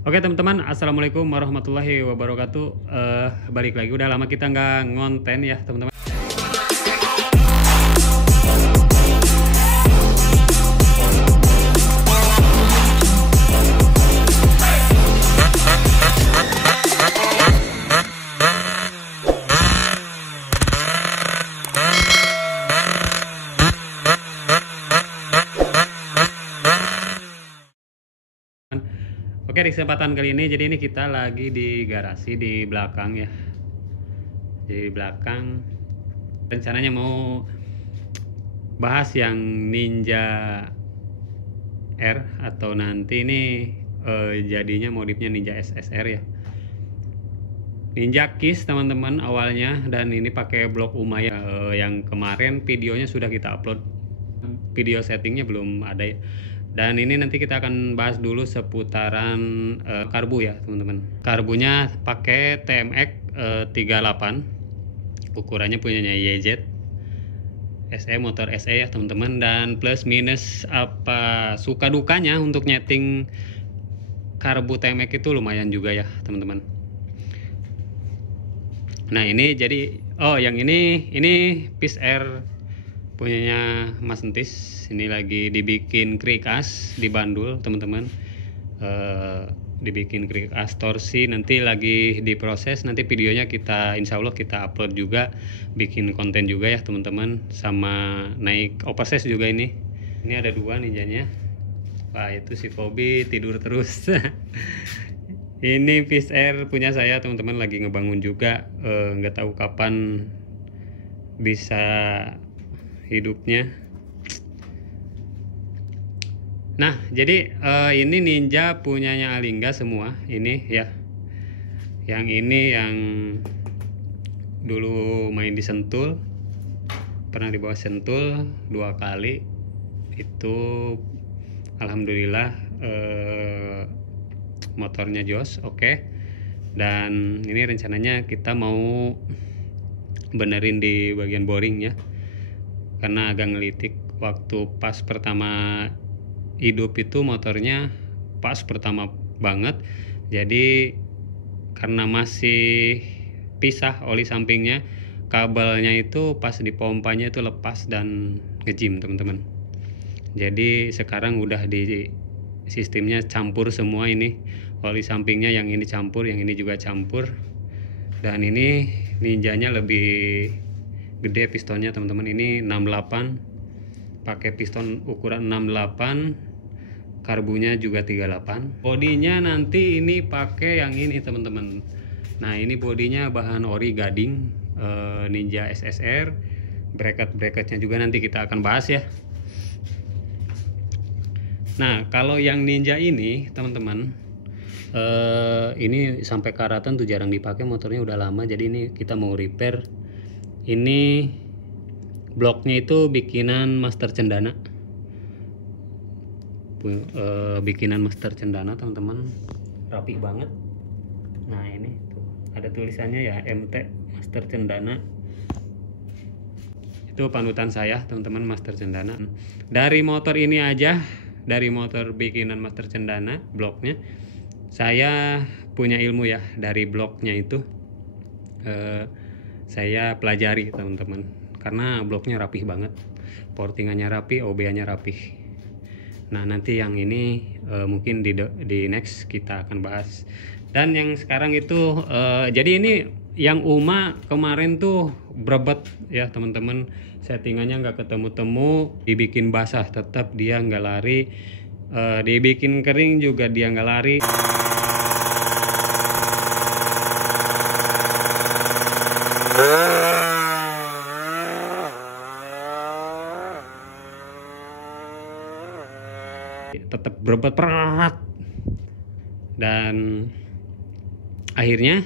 Oke teman-teman, assalamualaikum warahmatullahi wabarakatuh. Balik lagi, udah lama kita nggak ngonten ya teman-teman. Oke, di kesempatan kali ini, jadi ini kita lagi di garasi di belakang ya. Di belakang, rencananya mau bahas yang Ninja R atau nanti ini jadinya modifnya Ninja SSR ya. Ninja Kiss teman-teman awalnya, dan ini pakai blok Umaya. Yang kemarin videonya sudah kita upload, video settingnya belum ada ya. Dan ini nanti kita akan bahas dulu seputaran karbu ya teman-teman. Karbunya pakai TMX 38, ukurannya punyanya YZ SE, motor SE ya teman-teman. Dan plus minus apa suka dukanya untuk nyeting karbu TMX itu lumayan juga ya teman-teman. Nah ini jadi yang ini Peace Air punyanya Mas Entis. Ini lagi dibikin krik as di Bandul teman-teman. Dibikin krik as torsi, nanti lagi diproses, nanti videonya kita insya Allah kita upload juga, bikin konten juga ya teman-teman, sama naik oversize juga. Ini ada dua ninjanya. Wah itu si Fobi tidur terus. Ini Peace Air punya saya teman-teman, lagi ngebangun juga, nggak tahu kapan bisa hidupnya. Nah jadi ini Ninja punyanya Alingga semua ini ya. Yang ini yang dulu main di Sentul, pernah dibawa Sentul 2 kali itu, alhamdulillah motornya jos oke. Dan ini rencananya kita mau benerin di bagian boring ya, karena agak ngelitik waktu pas pertama hidup itu motornya pas pertama banget. Jadi karena masih pisah oli sampingnya, kabelnya itu pas di pompanya itu lepas dan ngejim teman-teman. Jadi sekarang udah di sistemnya campur semua, ini oli sampingnya yang ini campur, yang ini juga campur. Dan ini Ninjanya lebih gede pistonnya teman-teman, ini 68, pakai piston ukuran 68, karbunya juga 38. Bodinya nanti ini pakai yang ini teman-teman. Nah ini bodinya bahan ori gading Ninja SSR. Bracket-bracketnya juga nanti kita akan bahas ya. Nah kalau yang Ninja ini teman-teman, ini sampai karatan tuh jarang dipakai, motornya udah lama, jadi ini kita mau repair. Ini bloknya itu bikinan Master Cendana, bikinan Master Cendana teman-teman, rapi banget. Nah ini tuh ada tulisannya ya, MT Master Cendana. Itu panutan saya teman-teman, Master Cendana. Dari motor ini aja, dari motor bikinan Master Cendana bloknya, saya punya ilmu ya dari bloknya itu. Saya pelajari teman-teman, karena bloknya rapih banget, portingannya rapi, OBA-nya rapih. Nah nanti yang ini mungkin di next kita akan bahas. Dan yang sekarang itu jadi ini yang Uma kemarin tuh berebet ya teman-teman, settingannya nggak ketemu-temu, dibikin basah tetap dia nggak lari, dibikin kering juga dia nggak lari. Tetap berobat perat. Dan akhirnya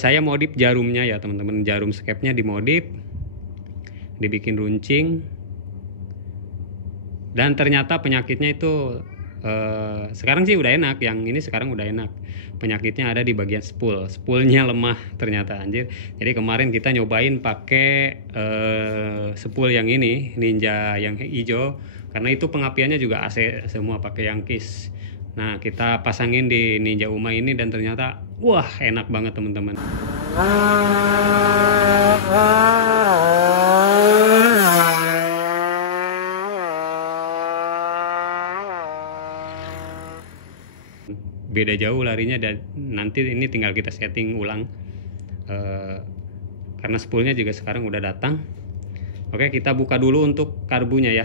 saya modif jarumnya ya teman-teman, jarum skepnya dimodif, dibikin runcing. Dan ternyata penyakitnya itu sekarang sih udah enak, yang ini sekarang udah enak. Penyakitnya ada di bagian spoolnya lemah ternyata anjir. Jadi kemarin kita nyobain pakai spool yang ini Ninja yang hijau, karena itu pengapiannya juga AC semua pakai yang Kiss. Nah, kita pasangin di Ninja Uma ini dan ternyata wah, enak banget teman-teman. Beda jauh larinya, dan nanti ini tinggal kita setting ulang karena spoolnya juga sekarang udah datang. Oke, kita buka dulu untuk karbunya ya.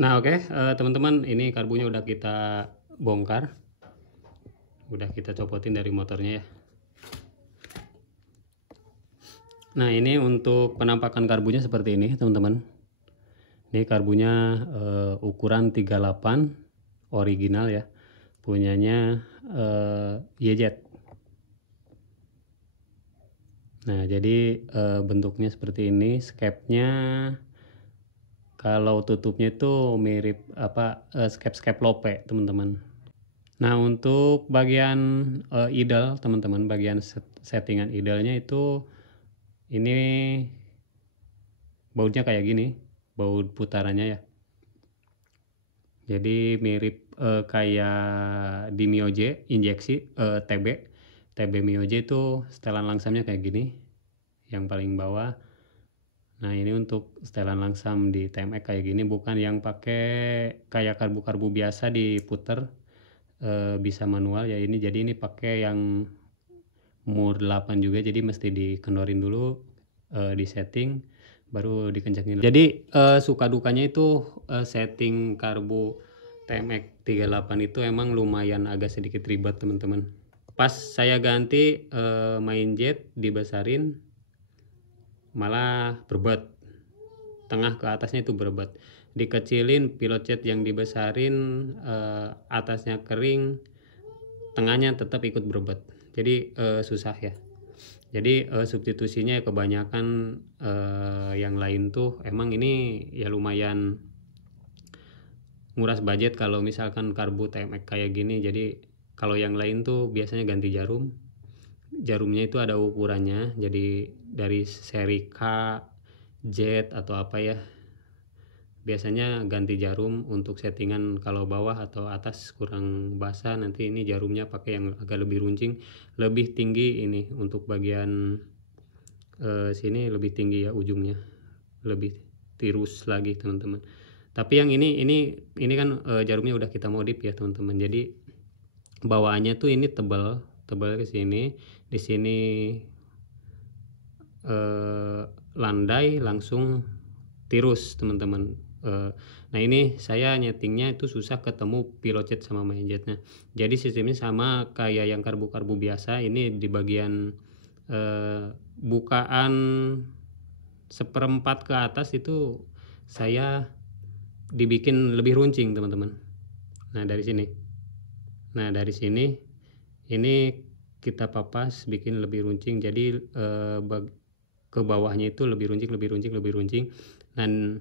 Nah oke, teman-teman, ini karbunya udah kita bongkar, udah kita copotin dari motornya ya. Nah ini untuk penampakan karbunya seperti ini teman-teman. Ini karbunya ukuran 38 original ya, punyanya YZ. Nah jadi bentuknya seperti ini, skepnya kalau tutupnya itu mirip skep lope teman-teman. Nah untuk bagian idle teman-teman, bagian settingan idle-nya itu ini bautnya kayak gini, baut putarannya ya. Jadi mirip kayak di Mioje injeksi TB Mioje itu setelan langsamnya kayak gini, yang paling bawah. Nah ini untuk setelan langsam di TMX kayak gini, bukan yang pakai kayak karbu-karbu biasa diputer bisa manual ya ini. Jadi ini pakai yang mur 8 juga, jadi mesti dikendorin dulu, di setting baru dikencangin. Jadi suka dukanya itu setting karbu TMX 38 itu emang lumayan agak sedikit ribet teman-teman. Pas saya ganti main jet dibesarin malah berbet, tengah ke atasnya itu berbet. Dikecilin pilot jet yang dibesarin, atasnya kering, tengahnya tetap ikut berbet. Jadi susah ya. Jadi substitusinya kebanyakan yang lain tuh emang ini ya lumayan nguras budget kalau misalkan karbu TMX kayak gini. Jadi kalau yang lain tuh biasanya ganti jarum. Jarumnya itu ada ukurannya, jadi dari seri K, Z atau apa ya, biasanya ganti jarum untuk settingan kalau bawah atau atas kurang basah, nanti ini jarumnya pakai yang agak lebih runcing, lebih tinggi. Ini untuk bagian sini lebih tinggi ya, ujungnya lebih tirus lagi teman-teman. Tapi yang ini kan jarumnya udah kita modif ya teman-teman. Jadi bawaannya tuh ini tebal ke sini, di sini landai langsung tirus teman-teman. Nah ini saya nyetingnya itu susah ketemu pilot jet sama main jetnya. Jadi sistemnya sama kayak yang karbu-karbu biasa. Ini di bagian bukaan 1/4 ke atas itu saya dibikin lebih runcing teman-teman. Nah dari sini ini kita papas bikin lebih runcing, jadi ke bawahnya itu lebih runcing. Dan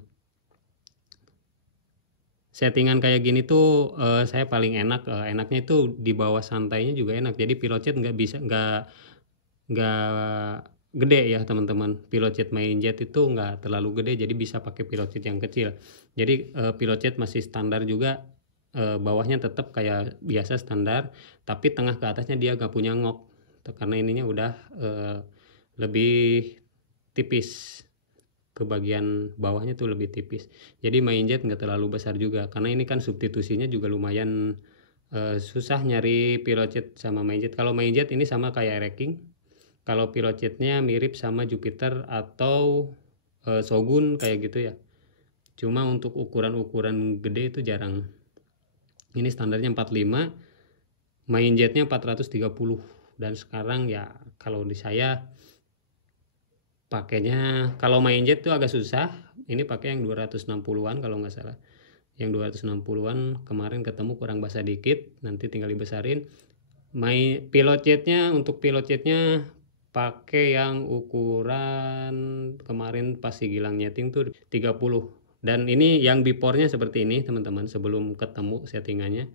settingan kayak gini tuh saya paling enaknya itu di bawah santainya juga enak. Jadi pilot jet nggak gede ya teman-teman. Pilot jet main jet itu nggak terlalu gede, jadi bisa pakai pilot jet yang kecil. Jadi pilot jet masih standar juga, bawahnya tetap kayak biasa standar, tapi tengah ke atasnya dia nggak punya ngok karena ininya udah lebih tipis, ke bagian bawahnya tuh lebih tipis. Jadi main jet nggak terlalu besar juga, karena ini kan substitusinya juga lumayan susah nyari pilot jet sama main jet. Kalau main jet ini sama kayak Wrecking, kalau pilot jetnya mirip sama Jupiter atau Shogun kayak gitu ya. Cuma untuk ukuran-ukuran gede itu jarang. Ini standarnya 45, main jetnya 430. Dan sekarang ya kalau di saya pakainya, kalau main jet tuh agak susah, ini pakai yang 260-an kalau nggak salah. Yang 260-an kemarin ketemu kurang basah dikit, nanti tinggal dibesarin. Pilot jetnya, untuk pilot jetnya pakai yang ukuran kemarin pas si Gilang nyeting tuh 30. Dan ini yang bepornya seperti ini teman-teman, sebelum ketemu settingannya.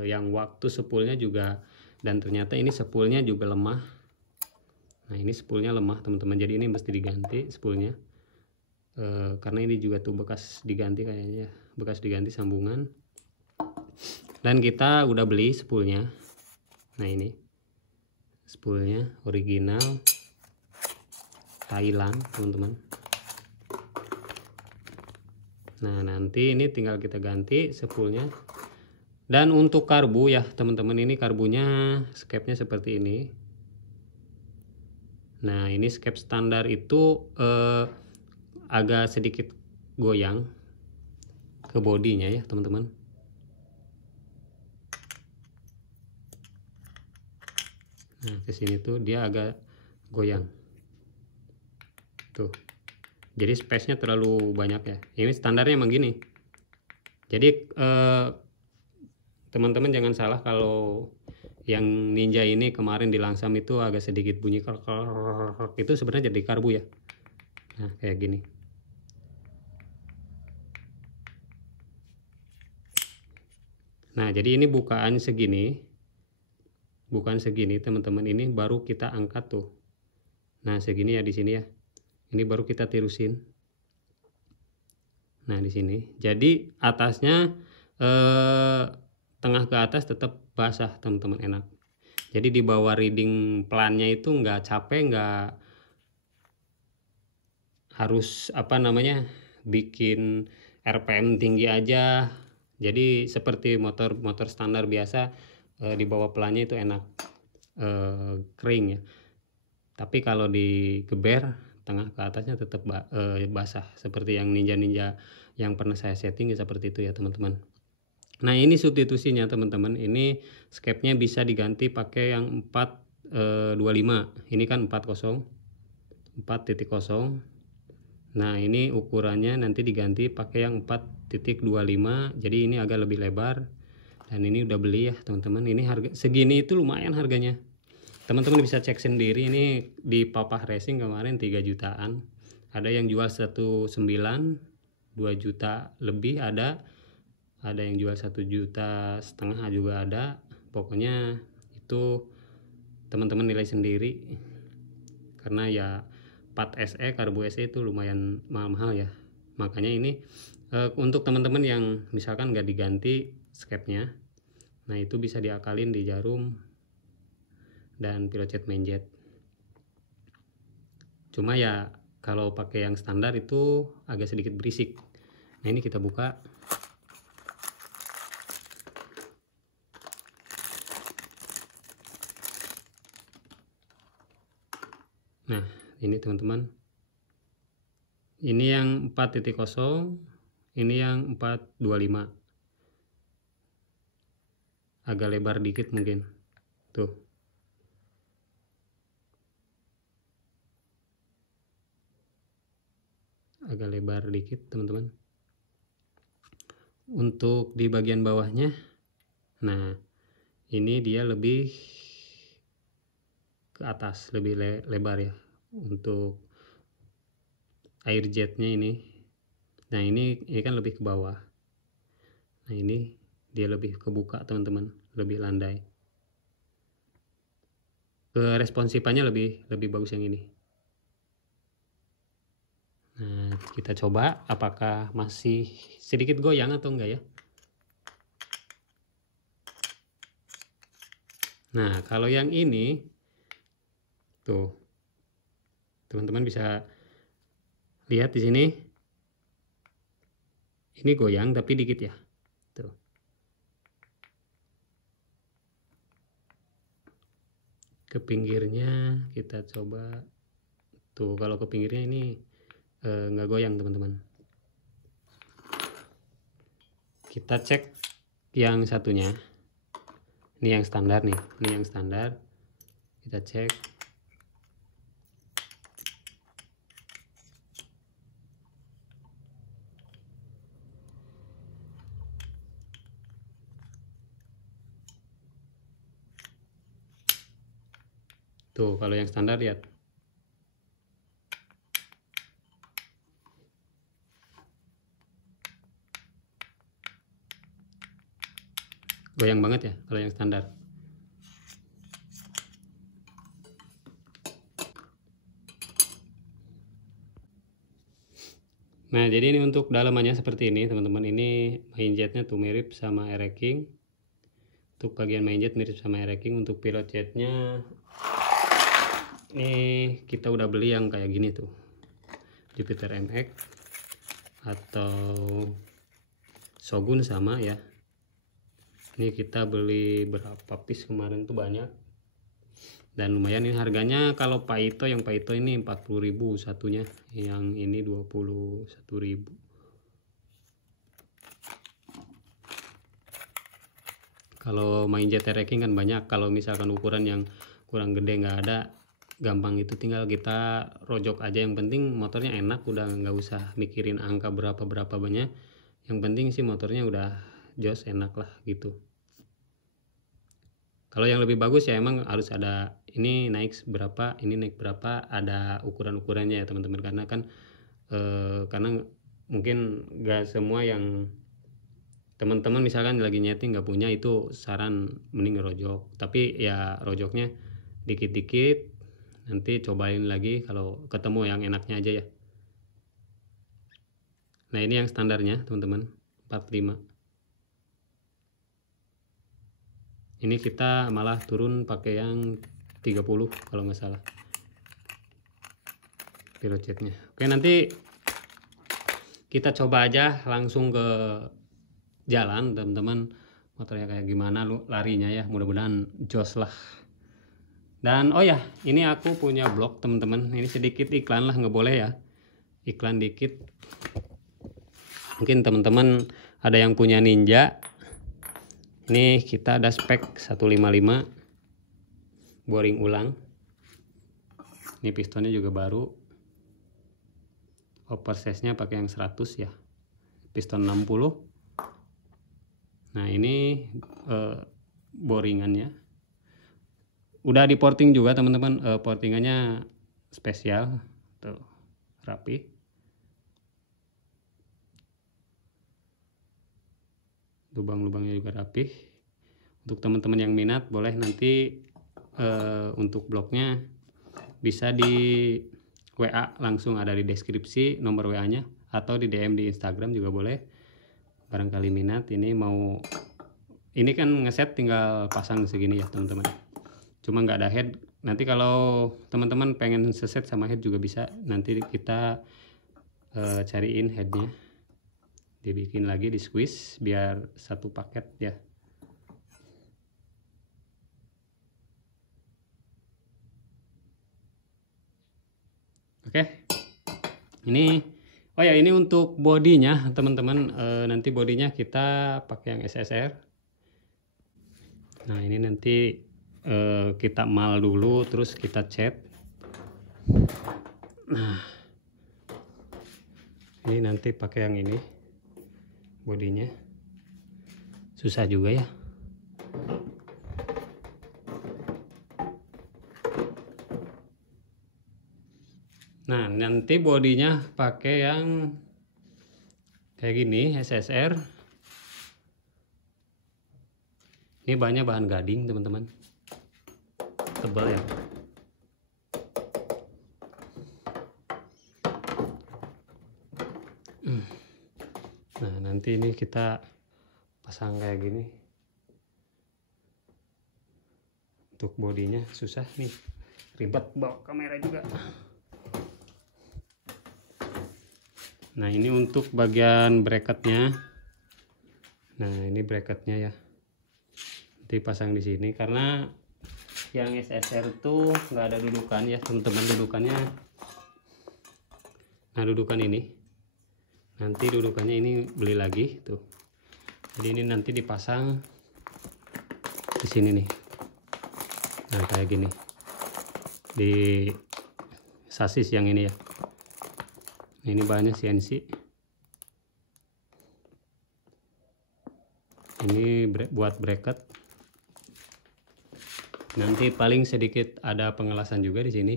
Yang waktu spoolnya juga, dan ternyata ini spoolnya juga lemah. Nah ini spoolnya lemah teman-teman, jadi ini mesti diganti spoolnya. Karena ini juga tuh bekas diganti kayaknya, bekas diganti sambungan. Dan kita udah beli spoolnya. Nah ini spoolnya original Thailand teman-teman. Nah nanti ini tinggal kita ganti spoolnya. Dan untuk karbu ya teman-teman, ini karbunya skepnya seperti ini. Nah ini skep standar itu agak sedikit goyang ke bodinya ya teman-teman. Nah kesini tuh dia agak goyang tuh, jadi space-nya terlalu banyak ya. Ini standarnya emang gini. Jadi teman-teman jangan salah kalau yang Ninja ini kemarin di Langsam itu agak sedikit bunyi itu sebenarnya jadi karbu ya. Nah kayak gini. Nah jadi ini bukaan segini, bukan segini teman-teman, ini baru kita angkat tuh. Nah segini ya di sini ya. Ini baru kita tirusin. Nah di sini. Jadi atasnya tengah ke atas tetap basah teman-teman, enak. Jadi di bawah reading plannya itu nggak capek, nggak harus apa namanya bikin RPM tinggi aja. Jadi seperti motor standar biasa, di bawah plannya itu enak, kering ya. Tapi kalau digeber tengah ke atasnya tetap basah, seperti yang Ninja yang pernah saya setting ya, seperti itu ya teman-teman. Nah ini substitusinya teman-teman, ini skepnya bisa diganti pakai yang 425. Ini kan 40 4.0. Nah ini ukurannya nanti diganti pakai yang 4.25, jadi ini agak lebih lebar. Dan ini udah beli ya teman-teman, ini harga segini itu lumayan harganya. Teman-teman bisa cek sendiri, ini di Papa Racing kemarin 3 jutaan. Ada yang jual 1,9, 2 juta lebih ada yang jual 1,5 juta juga ada. Pokoknya itu teman-teman nilai sendiri, karena ya 4 SE karbu SE itu lumayan mahal-mahal ya. Makanya ini untuk teman-teman yang misalkan nggak diganti skepnya, nah itu bisa diakalin di jarum dan pilot main jet. Cuma ya kalau pakai yang standar itu agak sedikit berisik. Nah ini kita buka. Nah ini teman-teman, ini yang 4.0, ini yang 425, agak lebar dikit mungkin tuh. Agak lebar dikit teman-teman. Untuk di bagian bawahnya, nah ini dia lebih ke atas, lebih lebar ya untuk air jetnya ini. Nah ini kan lebih ke bawah. Nah ini dia lebih kebuka teman-teman, lebih landai. Keresponsifannya lebih bagus yang ini. Nah kita coba apakah masih sedikit goyang atau enggak ya. Nah kalau yang ini tuh teman-teman bisa lihat di sini, ini goyang tapi dikit ya tuh. Ke pinggirnya kita coba Tuh kalau ke pinggirnya ini nggak goyang teman-teman. Kita cek yang satunya. Ini yang standar nih, ini yang standar. Kita cek. Tuh kalau yang standar lihat. Goyang banget ya kalau yang standar. Nah jadi ini untuk dalamannya seperti ini teman-teman. Ini main jetnya tuh mirip sama air racking. Untuk bagian main jet mirip sama air racking. Untuk pilot jetnya ini kita udah beli yang kayak gini tuh, Jupiter MX atau Shogun sama ya. Ini kita beli berapa piece kemarin tuh, banyak. Dan lumayan ini harganya. Kalau Paito, yang Paito ini 40.000 satunya, yang ini 21.000. Kalau main jet racking kan banyak. Kalau misalkan ukuran yang kurang gede nggak ada, gampang itu tinggal kita rojok aja. Yang penting motornya enak, udah nggak usah mikirin angka berapa banyak. Yang penting sih motornya udah jos, enak lah gitu. Kalau yang lebih bagus ya emang harus ada ini naik berapa, ini naik berapa, ada ukuran-ukurannya ya teman-teman. Karena kan karena mungkin nggak semua yang teman-teman misalkan lagi nyeting nggak punya, itu saran mending rojok. Tapi ya rojoknya dikit-dikit, nanti cobain lagi kalau ketemu yang enaknya aja ya. Nah ini yang standarnya teman-teman, 45. Ini kita malah turun pakai yang 30 kalau nggak salah pilot jetnya. Oke, nanti kita coba aja langsung ke jalan teman-teman, motornya kayak gimana larinya ya, mudah-mudahan jos lah. Dan oh ya, ini aku punya blog teman-teman. Ini sedikit iklan lah, nggak boleh ya, iklan dikit. Mungkin teman-teman ada yang punya Ninja. Ini kita ada spek 155 boring ulang. Ini pistonnya juga baru. Oversize-nya pakai yang 100 ya. Piston 60. Nah, ini boringannya. Udah di porting juga teman-teman. Portingannya spesial. Tuh, rapi. Lubang-lubangnya juga rapih. Untuk teman-teman yang minat boleh nanti untuk blognya bisa di WA langsung, ada di deskripsi nomor WA-nya, atau di DM di Instagram juga boleh. Barangkali minat. Ini mau, ini kan ngeset tinggal pasang segini ya teman-teman. Cuma nggak ada head. Nanti kalau teman-teman pengen seset sama head juga bisa. Nanti kita cariin headnya, dibikin lagi, di squeeze biar satu paket ya. Oke, ini oh ya, ini untuk bodinya teman-teman. Nanti bodinya kita pakai yang SSR. Nah ini nanti kita mal dulu, terus kita cat. Nah ini nanti pakai yang ini bodinya. Susah juga ya. Nah nanti bodinya pakai yang kayak gini, SSR. Ini bahannya bahan gading teman-teman, tebal ya. Nah nanti ini kita pasang kayak gini. Untuk bodinya susah nih, ribet bawa kamera juga. Nah ini untuk bagian bracketnya. Nah ini bracketnya ya, nanti pasang di sini. Karena yang SSR tuh nggak ada dudukan ya teman-teman, dudukannya Nah, dudukan ini nanti dudukannya ini beli lagi tuh. Jadi ini nanti dipasang di sini nih. Nah, kayak gini di sasis yang ini ya. Ini bahannya CNC. Ini buat bracket. Nanti paling sedikit ada pengelasan juga di sini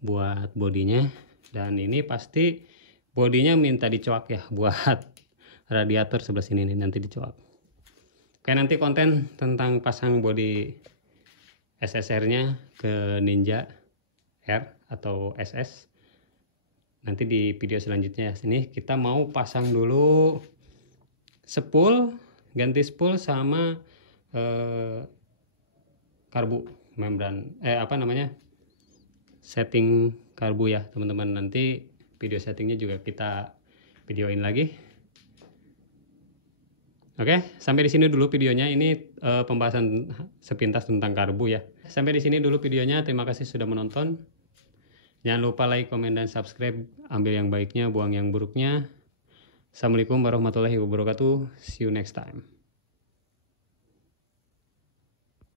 buat bodinya. Dan ini pasti bodinya minta dicoak ya, buat radiator sebelah sini nih nanti dicoak. Oke, nanti konten tentang pasang bodi SSR-nya ke Ninja R atau SS nanti di video selanjutnya. Sini kita mau pasang dulu spool, ganti spool sama karbu membran setting karbu ya teman-teman. Nanti video settingnya juga kita videoin lagi. Oke, sampai di sini dulu videonya. Ini pembahasan sepintas tentang karbu ya. Sampai di sini dulu videonya. Terima kasih sudah menonton. Jangan lupa like, komen, dan subscribe. Ambil yang baiknya, buang yang buruknya. Assalamualaikum warahmatullahi wabarakatuh. See you next time.